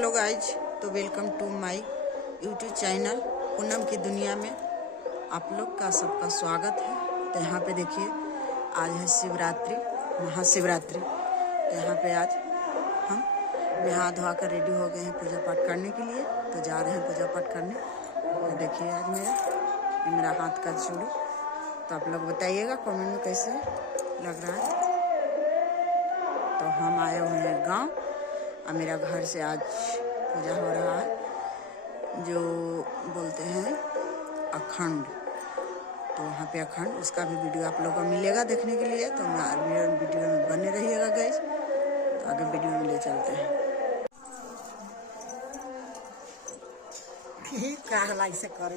Hello guys, तो welcome two माय YouTube channel पूनम की दुनिया में आप लोग का सबका स्वागत है। तो यहाँ पे देखिए, आज है शिवरात्रि, महाशिवरात्रि। तो यहाँ पे आज हम नहा धोआ कर रेडी हो गए हैं पूजा पाठ करने के लिए। तो जा रहे हैं पूजा पाठ करने। तो देखिए आज मेरा हाथ का चूड़ी। तो आप लोग बताइएगा कमेंट में कैसे लग रहा है। तो हम आए हुए हैं गाँव और मेरा घर से आज पूजा हो रहा है, जो बोलते हैं अखंड। तो वहाँ पे अखंड, उसका भी वीडियो आप लोगों को मिलेगा देखने के लिए। तो मेरे वीडियो में बने रहिएगा गाइस। तो आगे वीडियो में ले चलते हैं। से करे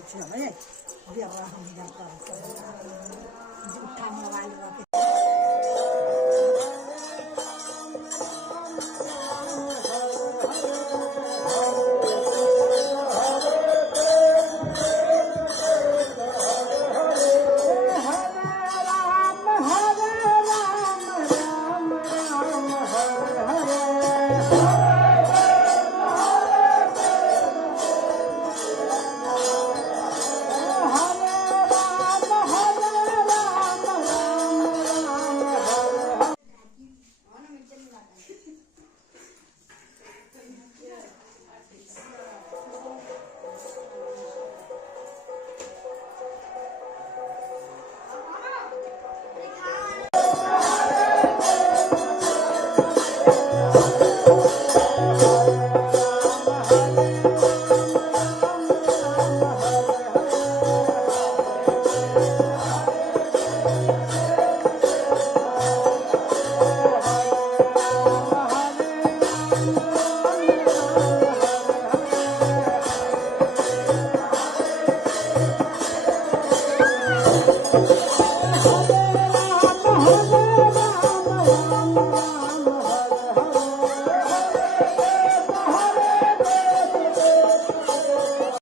तो